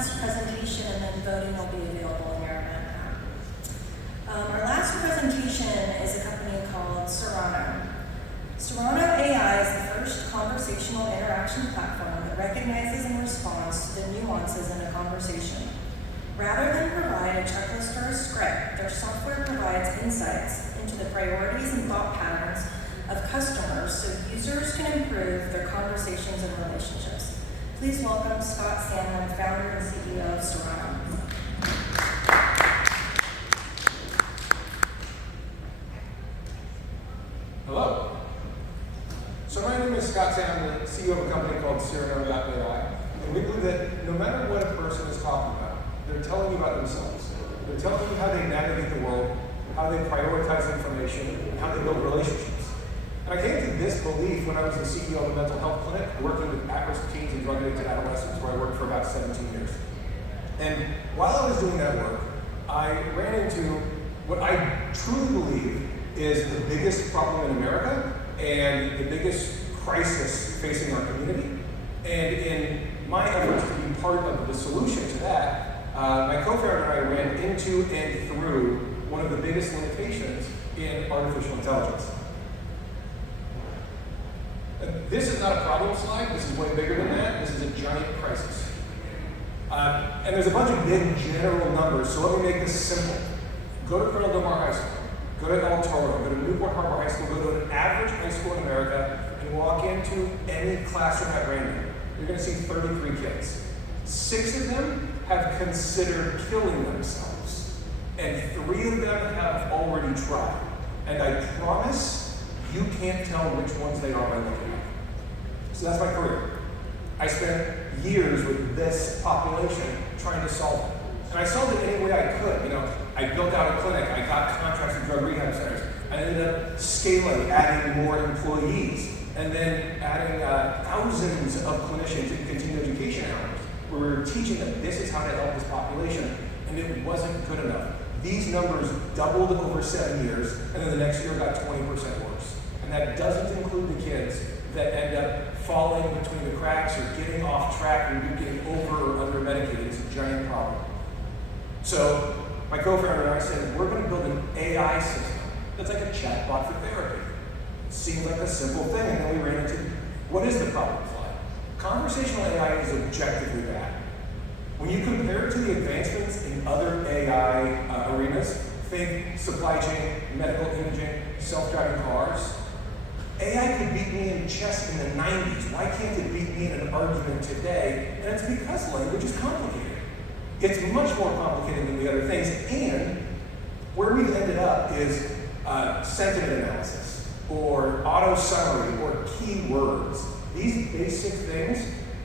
last presentation, and then voting will be available in your event app. Our last presentation is a company called Serrano. Serrano AI is the first conversational interaction platform that recognizes and responds to the nuances in a conversation. Rather than provide a checklist or a script, their software provides insights into the priorities and thought patterns of customers so users can improve their conversations and relationships. Please welcome Scott Sandlin, founder and CEO of Serrano. Hello. So my name is Scott Sandlin, CEO of a company called Serrano.ai, and we believe that no matter what a person is talking about, they're telling you about themselves. They're telling you how they navigate the world, how they prioritize information, and how they build relationships. And I came to this belief when I was the CEO of a mental health clinic working with at-risk teens and drug-addicted adolescents, where I worked for about 17 years. And while I was doing that work, I ran into what I truly believe is the biggest problem in America and the biggest crisis facing our community. And in my efforts to be part of the solution to that, my co-founder and I ran into and through one of the biggest limitations in artificial intelligence. This is not a problem slide. This is way bigger than that. This is a giant crisis. And there's a bunch of big general numbers, so let me make this simple. Go to Colonel Del Mar High School, go to El Toro, go to Newport Harbor High School, go to an average high school in America, and walk into any classroom at random. You're going to see 33 kids. 6 of them have considered killing themselves, and 3 of them have already tried. And I promise you can't tell which ones they are by looking at them. So that's my career. I spent years with this population trying to solve it. And I solved it any way I could. I built out a clinic, I got contracts with drug rehab centers. I ended up scaling, adding more employees, and then adding thousands of clinicians in continuing education hours, where we were teaching them this is how to help this population, and it wasn't good enough. These numbers doubled over 7 years, and then the next year got 20% worse. And that doesn't include the kids that end up falling between the cracks or getting off track or getting over or under medicated. It's a giant problem. So my co-founder and I said, we're going to build an AI system that's like a chatbot for therapy. It seemed like a simple thing, and then we ran into, what is the problem slide? Conversational AI is objectively bad. When you compare it to the advancements in other AI arenas, think supply chain, medical imaging, self-driving cars, AI could beat me in chess in the 90s. Why can't it beat me in an argument today? And it's because language is complicated. It's much more complicated than the other things, and where we've ended up is sentiment analysis, or auto summary, or keywords. These basic things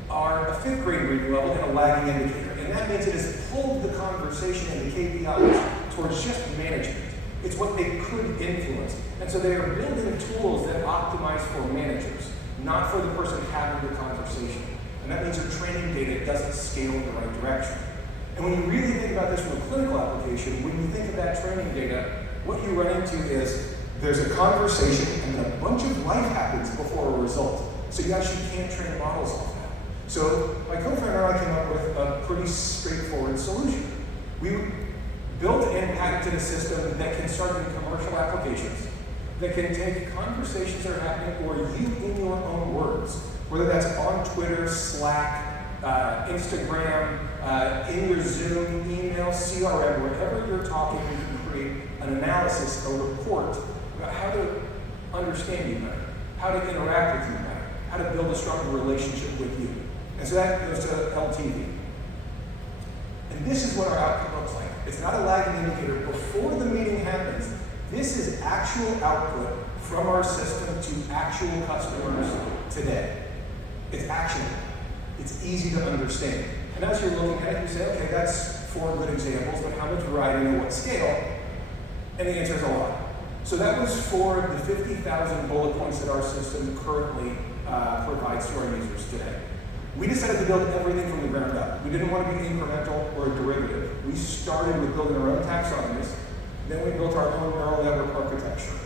are a 5th grade reading level and a lagging indicator, and that means it has pulled the conversation and the KPIs towards just management. It's what they could influence, and so they are building tools that optimize for managers, not for the person having the conversation. And that means your training data doesn't scale in the right direction. And when you really think about this from a clinical application, when you think of that training data, what you run into is there's a conversation and then a bunch of life happens before a result. So you actually can't train models off that. So my co-founder and I came up with a pretty straightforward solution. We built and patented a system that can start in commercial applications, that can take conversations that are happening or you in your own words, whether that's on Twitter, Slack, Instagram, in your Zoom, email, CRM, wherever you're talking, you can create an analysis, a report about how to understand you better, how to interact with you better, how to build a stronger relationship with you. And so that goes to LTV. And this is what our output looks like. It's not a lagging indicator. Before the meeting happens, this is actual output from our system to actual customers today. It's actionable. It's easy to understand. And as you're looking at it, you say, okay, that's 4 good examples, but how much variety and what scale? And the answer is a lot. So that was for the 50,000 bullet points that our system currently provides to our users today. We decided to build everything from the ground up. We didn't want to be incremental or derivative. We started with building our own taxonomies, then we built our own neural network architecture.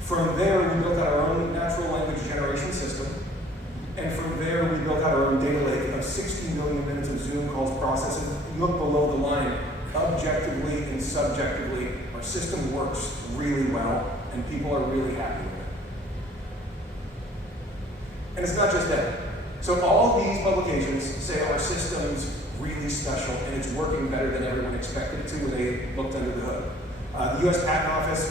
From there, we built out our own natural language generation system, and from there, we built out our own data lake of 60 million minutes of Zoom calls processed look below the line, objectively and subjectively, our system works really well, and people are really happy with it. And it's not just that. So all these publications say our system's really special, and it's working better than everyone expected it to when they looked under the hood. The US Patent Office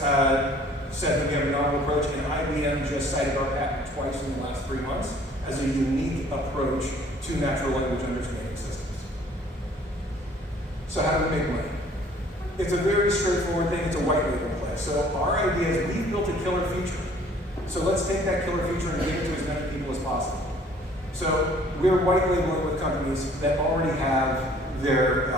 said that we have a novel approach, and IBM just cited our patent twice in the last 3 months as a unique approach to natural language understanding systems. So how do we make money? It's a very straightforward thing. It's a white label play. So our idea is we've built a killer feature. So let's take that killer feature and give it to as many people as possible. So we're white labeling with companies that already have their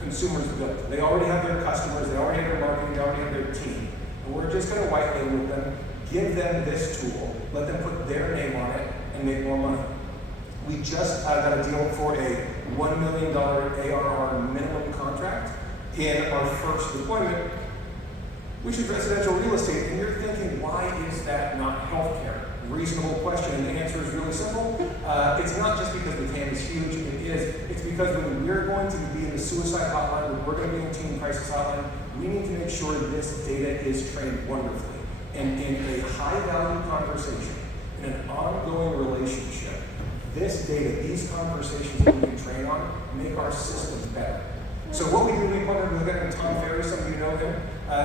consumers built. They already have their customers, they already have their marketing, they already have their team. And we're just going to white label with them, give them this tool, let them put their name on it, and make more money. We just got a deal for a $1 million ARR minimum contract in our first deployment, which is residential real estate. And you're thinking, why is that not healthcare? Reasonable question, and the answer is really simple. It's not just because the TAM is huge, it is. It's because when we're going to be in the suicide hotline, when we're going to be in the teen crisis hotline, we need to make sure this data is trained wonderfully. And in a high-value conversation, in an ongoing relationship, this data, these conversations that we can train on, make our systems better. So what we do, we partnered with a guy named Tom Ferry, some of you know him.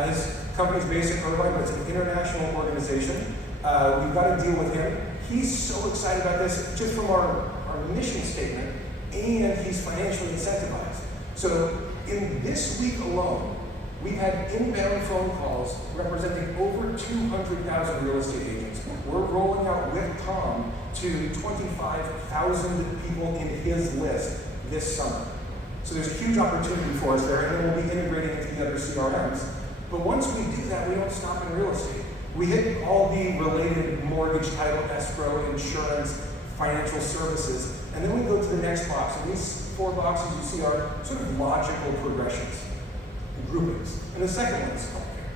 His company's based in Irvine, but it's an international organization. We've got a deal with him. He's so excited about this just from our mission statement, and he's financially incentivized. So in this week alone, we've had inbound phone calls representing over 200,000 real estate agents. We're rolling out with Tom to 25,000 people in his list this summer. So there's a huge opportunity for us there, and then we'll be integrating into the other CRMs. But once we do that, we don't stop in real estate. We hit all the related mortgage, title, escrow, insurance, financial services, and then we go to the next box. And these 4 boxes you see are sort of logical progressions, groupings. And the second one is healthcare.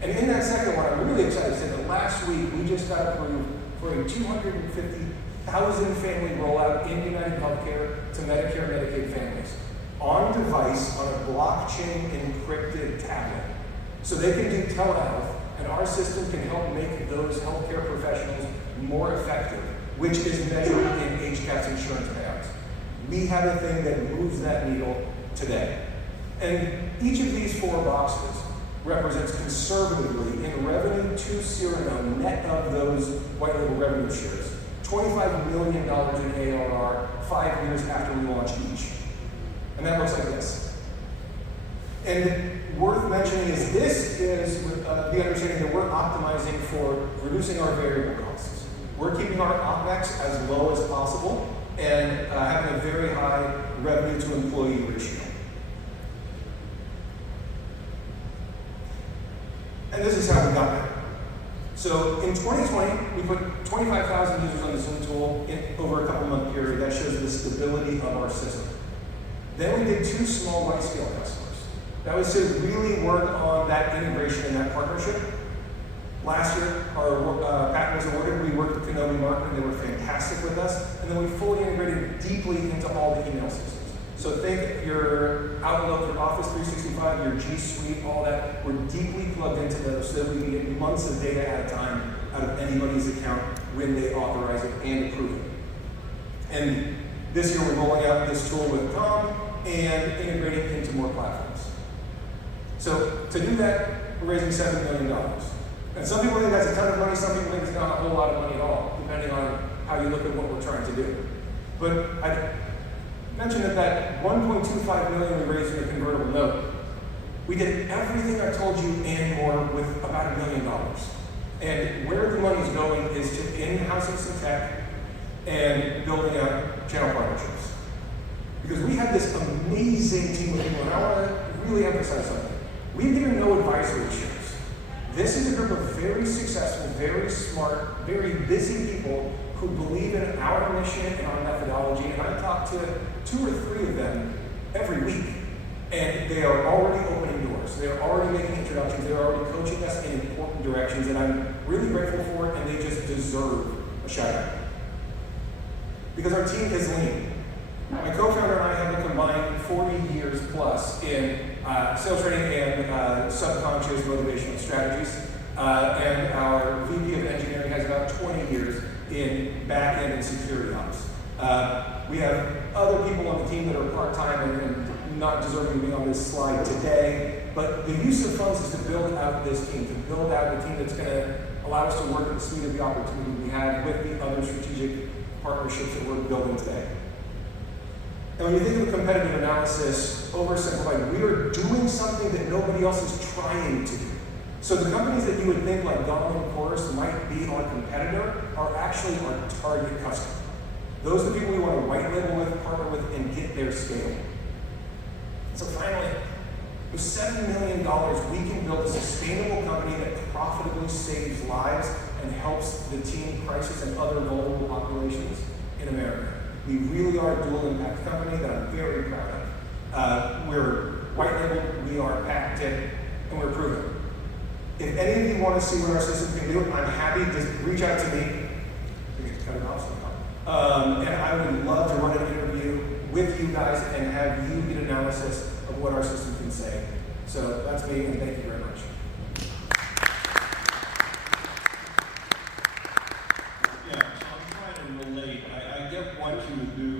And in that second one, I'm really excited to say that last week we just got approved for a 250,000 family rollout in United Healthcare to Medicare and Medicaid families on device on a blockchain encrypted tablet. So they can do telehealth, and our system can help make those healthcare professionals more effective, which is measured in HCAP's insurance payouts. We have a thing that moves that needle today. And each of these 4 boxes represents conservatively in revenue to Cyrano, net of those white label revenue shares, $25 million in ARR 5 years after we launch each. And that looks like this. And worth mentioning is this is the understanding that we're optimizing for reducing our variable costs. We're keeping our OpEx as low as possible and having a very high revenue to employee ratio. And this is how we got there. So in 2020, we put 25,000 users on the Zoom tool in over a couple-month period. That shows the stability of our system. Then we did 2 small white-scale customers. That was to really work on that integration and that partnership. Last year, our patent was awarded. We worked with Kenobi Marketing. They were fantastic with us. And then we fully integrated deeply into all the email systems. So think your Outlook, your Office 365, your G Suite, all that. We're deeply plugged into those so that we can get months of data at a time out of anybody's account when they authorize it and approve it. And this year, we're rolling out this tool with Tom and integrating into more platforms. So to do that, we're raising $7 million. And some people think that's a ton of money, some people think it's not a whole lot of money at all, depending on how you look at what we're trying to do. But I mentioned that $1.25 million we raised in a convertible note. We did everything I told you and more with about $1 million. And where the money's going is to in-housing some tech and building out channel partnerships. Because we have this amazing team of people, and I want to really emphasize something. We've given no advisory shares. This is a group of very successful, very smart, very busy people who believe in our mission and our methodology, and I talk to 2 or 3 of them every week. And they are already opening doors. They are already making introductions. They are already coaching us in important directions, and I'm really grateful for it, and they just deserve a shout out. Because our team is lean. My co-founder and I have combined 40 years plus in sales training and subconscious motivational strategies. And our VP of engineering has about 20 years in back-end and security ops. We have other people on the team that are part-time and not deserving to be on this slide today, but the use of funds is to build out this team, to build out a team that's going to allow us to work at the speed of the opportunity we have with the other strategic partnerships that we're building today. And when you think of competitive analysis, oversimplified, we are doing something that nobody else is trying to do. So the companies that you would think like Donald and Chorus might be our competitor are actually our target customer. Those are the people we want to white label with, partner with, and get their scale. So finally, with $7 million, we can build a sustainable company that profitably saves lives and helps the teen crisis and other vulnerable populations in America. We really are a dual impact company that I'm very proud of. We're white labeled, we are patented, and we're proven. If any of you want to see what our system can do, I'm happy to reach out to me. I get to cut it off somehow. And I would love to run an interview with you guys and have you get analysis of what our system can say. So that's me, and thank you very much. Yeah, so I'm trying to relate. I get what you do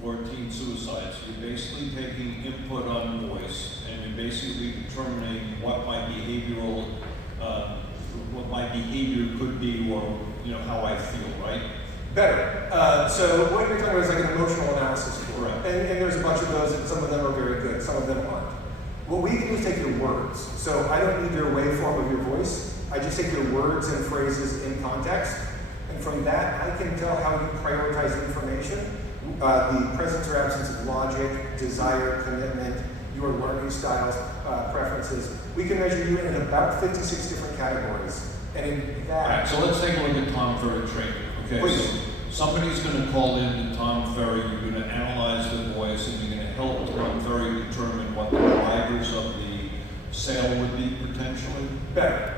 for teen suicides. You're basically taking input on voice, and you're basically determining what my behavior could be, or how I feel, right? Better. So what you're talking about is like an emotional analysis tool. Right. And there's a bunch of those, and some of them are very good, some of them aren't. What we can do is take your words. So I don't need your waveform of your voice. I just take your words and phrases in context. And from that, I can tell how you prioritize information, the presence or absence of logic, desire, commitment, your learning styles, preferences. We can measure you in about 56 different categories. And in that... All right, so let's take a look at Tom Ferry training. Okay, please. So somebody's going to call in to Tom Ferry, you're going to analyze the voice, and you're going to help Tom Ferry determine what the drivers of the sale would be potentially? Better.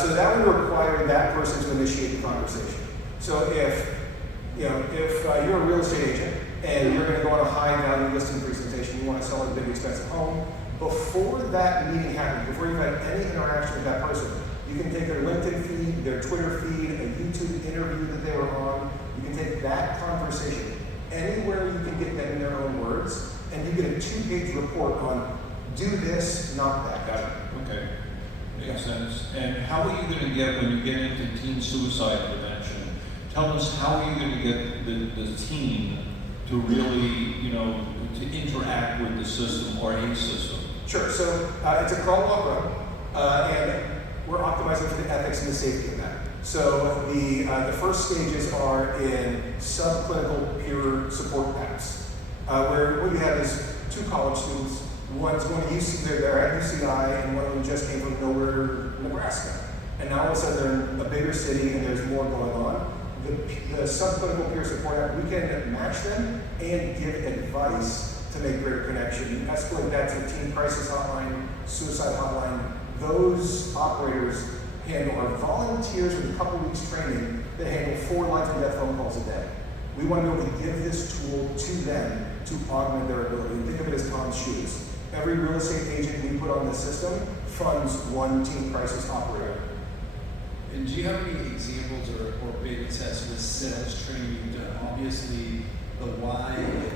So that would require that person to initiate the conversation. So if you're a real estate agent and you're going to go on a high-value listing presentation, you want to sell a big, expensive home, before that meeting happens, before you've had any interaction with that person, you can take their LinkedIn feed, their Twitter feed, a YouTube interview that they were on. You can take that conversation anywhere you can get them in their own words, and you get a 2-page report on do this, not that. Got it. Okay. Makes sense. And how are you going to get, when you get into teen suicide prevention, tell us how are you going to get the team to really, to interact with the system or a system? Sure. So it's a crawl, walk, run, and we're optimizing for the ethics and the safety of that. So the first stages are in subclinical peer support apps, where what you have is 2 college students. One's going to UC, they're at UCI, and one of them just came from nowhere, Nebraska. And now all of a sudden they're in a bigger city and there's more going on. The subclinical peer support app, we can match them and give advice to make greater connection. You escalate that to the teen crisis hotline, suicide hotline. Those operators are volunteers with a couple weeks training that handle 4 life and death phone calls a day. We want to be able to give this tool to them to augment their ability. And think of it as Tom's shoes. Every real estate agent we put on the system funds 1 teen crisis operator. And do you have any examples or beta tests with sales training you've done? Obviously, the why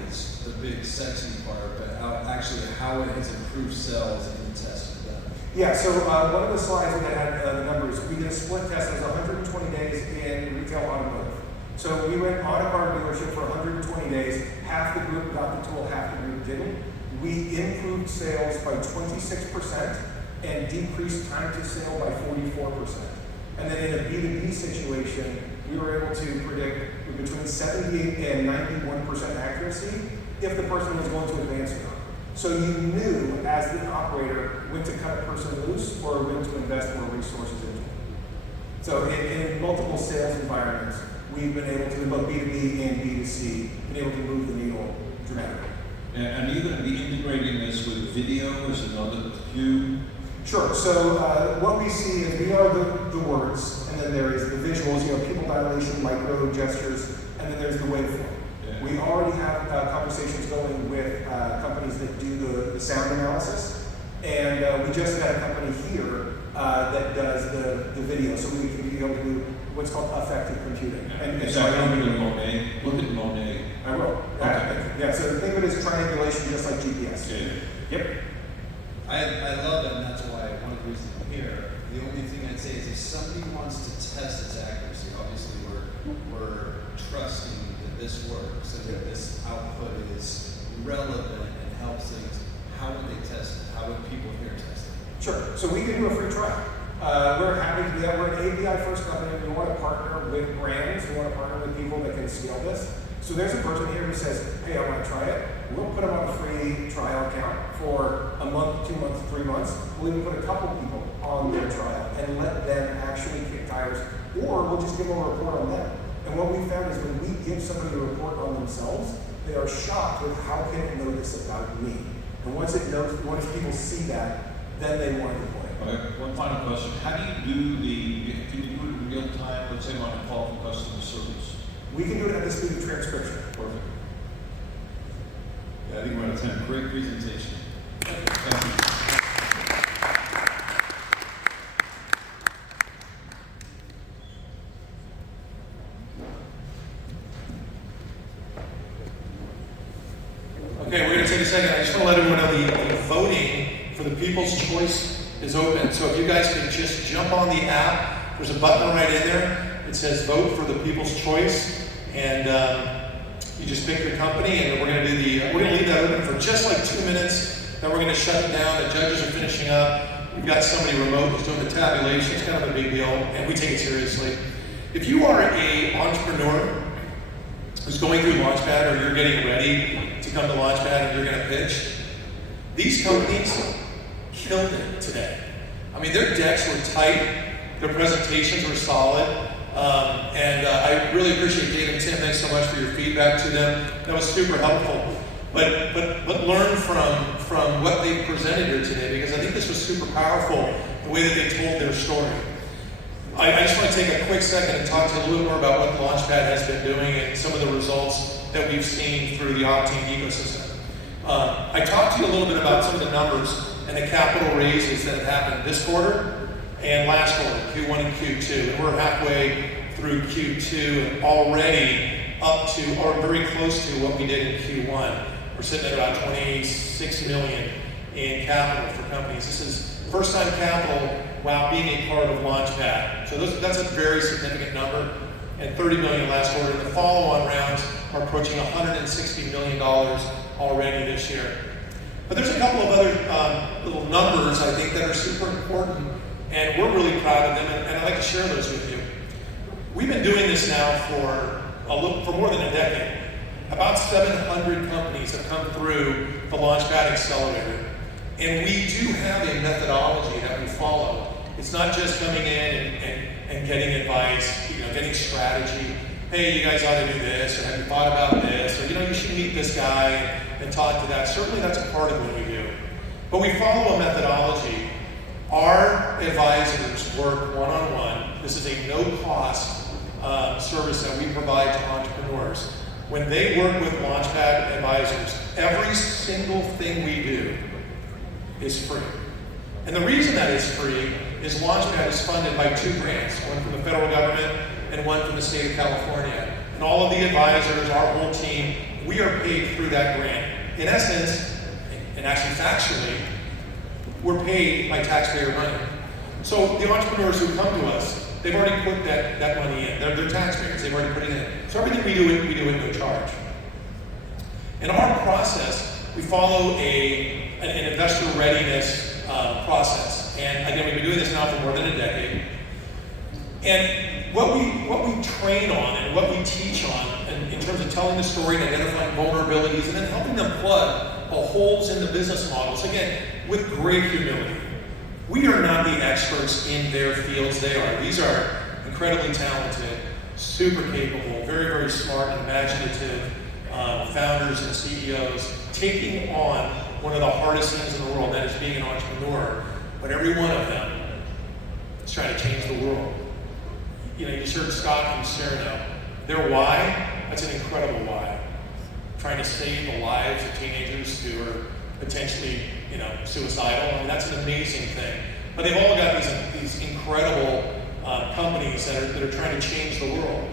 is the big sexy part, but how it has improved sales in the test you've done. Yeah, so one of the slides that had the numbers, we did a split test. It was 120 days in retail automotive. So we went on a car dealership for 120 days. Half the group got the tool, half the group didn't. We improved sales by 26% and decreased time to sale by 44%. And then in a B2B situation, we were able to predict with between 78 and 91% accuracy if the person was going to advance or not. So you knew as the operator when to cut a person loose or when to invest more resources into it. So in multiple sales environments, we've been able to, in both B2B and B2C, been able to move the needle dramatically. And are you going to be integrating this with video as another cue? Sure. So what we see is we are the words, and then there is the visuals, pupil dilation, micro gestures, and then there's the waveform. Yeah. We already have conversations going with that do the sound analysis. And we just got a company here that does the video, so we can be able to do what's called effective computing. And Is so that under Monet? Look at Monet. I will. Okay. Yeah, so think of it as triangulation just like GPS. Okay. Yep. I love it, and that's why one of the reasons I'm here. The only thing I'd say is if somebody wants to test its accuracy, obviously we're trusting that this works and that this output is relevant and helps things. How would they test it? How would people here test it? Sure. So we can do a free trial. We're happy to do that. We're an API first company. We want to partner with brands. We want to partner with people that can scale this. So there's a person here who says, hey, I want to try it. We'll put them on a free trial account for a month, 2 months, 3 months. We'll even put a couple people on their trial and let them actually kick tires, or we'll just give them a report on them. And what we found is when we give somebody a report on themselves, they are shocked with how can it know this about me. And once people see that, then they want to deploy it. Okay, one final question. How do you do can you do it in real time, let's say on a call from customer service? We can do it at the speed of transcription. Perfect. Yeah, I think we're out of time. Great presentation. Thank you. Okay, we're going to take a second. I just want to let everyone know the voting for the People's Choice is open. So if you guys could just jump on the app, there's a button right in there. It says Vote for the People's Choice, and you just pick your company, and we're going to we're going to leave that open for just like 2 minutes. Then we're going to shut it down. The judges are finishing up. We've got somebody remote who's doing the tabulation. It's kind of a big deal, and we take it seriously. If you are an entrepreneur who's going through Launchpad, or you're getting ready to come to Launchpad and you're going to pitch, these companies killed it today. I mean, their decks were tight, their presentations were solid, and I really appreciate Dave and Tim. Thanks so much for your feedback to them. That was super helpful. But learn from what they presented here today, because I think this was super powerful, the way that they told their story. I just want to take a quick second and talk to you a little more about what Launchpad has been doing and some of the results that we've seen through the Octane ecosystem. I talked to you a little bit about some of the numbers and the capital raises that have happened this quarter and last quarter, Q1 and Q2. And we're halfway through Q2 and already up to, or very close to what we did in Q1. We're sitting at about 26 million in capital for companies. This is first time capital while being a part of Launchpad. So that's a very significant number. And 30 million last quarter. The follow-on rounds are approaching $160 million already this year. But there's a couple of other little numbers I think that are super important, and we're really proud of them, and I'd like to share those with you. We've been doing this now for more than a decade. About 700 companies have come through the Launchpad Accelerator, and we do have a methodology that we follow. It's not just coming in and getting advice, getting strategy. Hey, you guys ought to do this, or have you thought about this, or you should meet this guy and talk to that. Certainly that's a part of what we do. But we follow a methodology. Our advisors work one-on-one. This is a no-cost service that we provide to entrepreneurs. When they work with Launchpad advisors, every single thing we do is free. And the reason that is free is Launchpad is funded by 2 grants, one from the federal government and one from the state of California. And all of the advisors, our whole team, we are paid through that grant. In essence, and actually factually, we're paid by taxpayer money. So the entrepreneurs who come to us, they've already put that money in. They're taxpayers, they've already put it in. So everything we do at no charge. In our process, we follow an investor readiness process. And again, we've been doing this now for more than a decade. And what we train on and what we teach on in terms of telling the story and identifying vulnerabilities and then helping them plug the holes in the business models, again, with great humility. We are not the experts in their fields, they are. These are incredibly talented, super capable, very, very smart and imaginative founders and CEOs taking on one of the hardest things in the world, that is being an entrepreneur. But every one of them is trying to change the world. You just heard Scott from Cerno. Their why, that's an incredible why. Trying to save the lives of teenagers who are potentially, suicidal. I mean, that's an amazing thing. But they've all got these incredible companies that are trying to change the world.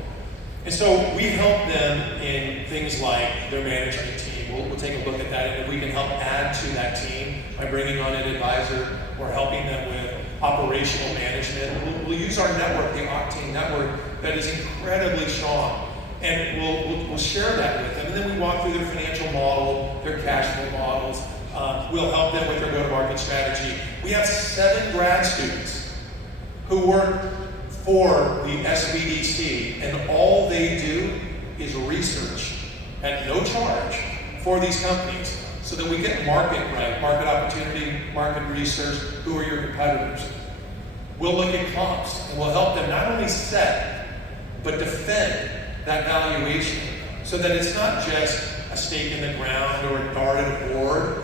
And so we help them in things like their management team. We'll take a look at that, and if we can help add to that team by bringing on an advisor or helping them with operational management. We'll use our network, the Octane network, that is incredibly strong, and we'll share that with them. And then we walk through their financial model, their cash flow models. We'll help them with their go-to-market strategy. We have 7 grad students who work for the SBDC, and all they do is research at no charge for these companies so that we get market right, market opportunity, market research, who are your competitors. We'll look at comps, and we'll help them not only set, but defend that valuation so that it's not just a stake in the ground or a dart at a board,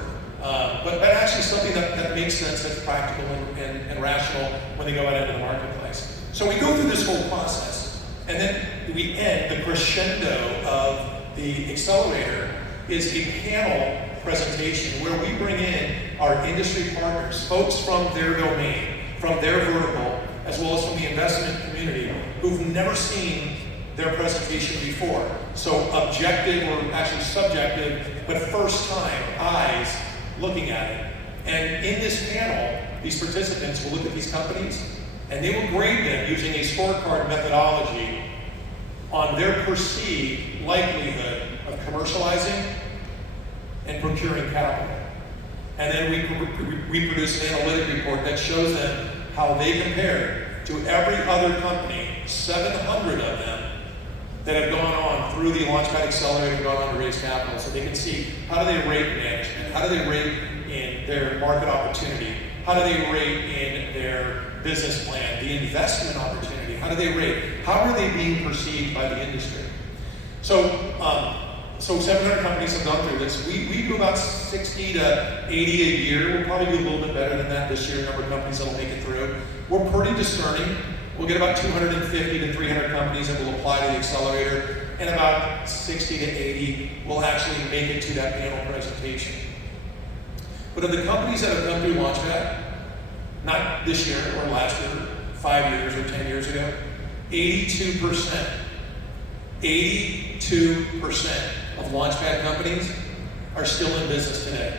but actually something that makes sense, that's practical and rational when they go out into the marketplace. So we go through this whole process, and then we end, the crescendo of the accelerator is a panel presentation where we bring in our industry partners, folks from their domain, from their vertical, as well as from the investment community, who've never seen their presentation before. So objective, or actually subjective, but first time eyes looking at it. And in this panel, these participants will look at these companies, and they will grade them using a scorecard methodology on their perceived likelihood of commercializing and procuring capital. And then we produce an analytic report that shows them how they compare to every other company, 700 of them, that have gone on through the Launchpad Accelerator and gone on to raise capital, so they can see how do they rate management, how do they rate in their market opportunity, how do they rate in their business plan, the investment opportunity, how do they rate, how are they being perceived by the industry. So 700 companies have gone through this. We do about 60 to 80 a year. We'll probably do a little bit better than that this year, the number of companies that will make it through. We're pretty discerning. We'll get about 250 to 300 companies that will apply to the accelerator, and about 60 to 80 will actually make it to that panel presentation. But of the companies that have come through Launchpad, not this year or last year, 5 years or 10 years ago, 82% of Launchpad companies are still in business today.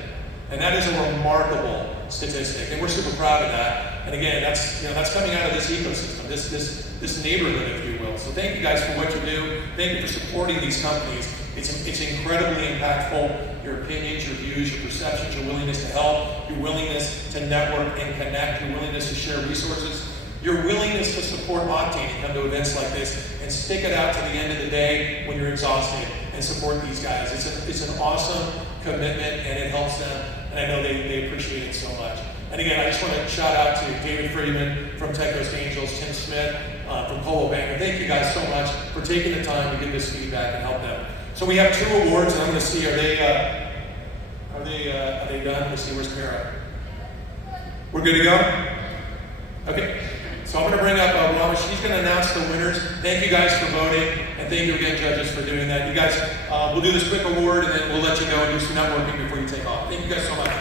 And that is a remarkable statistic, and we're super proud of that. And again, that's coming out of this ecosystem, this neighborhood, if you will. So thank you guys for what you do. Thank you for supporting these companies. It's incredibly impactful. Your opinions, your views, your perceptions, your willingness to help, your willingness to network and connect, your willingness to share resources, your willingness to support Octane and come to events like this and stick it out to the end of the day when you're exhausted and support these guys. It's an awesome commitment, and it helps them, and I know they appreciate it so much. And again, I just want to shout out to David Friedman from Tech Coast Angels, Tim Smith from Coldwell Banker. Thank you guys so much for taking the time to give this feedback and help them. So we have 2 awards, and I'm going to see, are they done? Let me see, where's Kara? We're good to go? Okay. So I'm going to bring up Rama. She's going to announce the winners. Thank you guys for voting, and thank you again, judges, for doing that. You guys, we'll do this quick award, and then we'll let you go and do some networking before you take off. Thank you guys so much.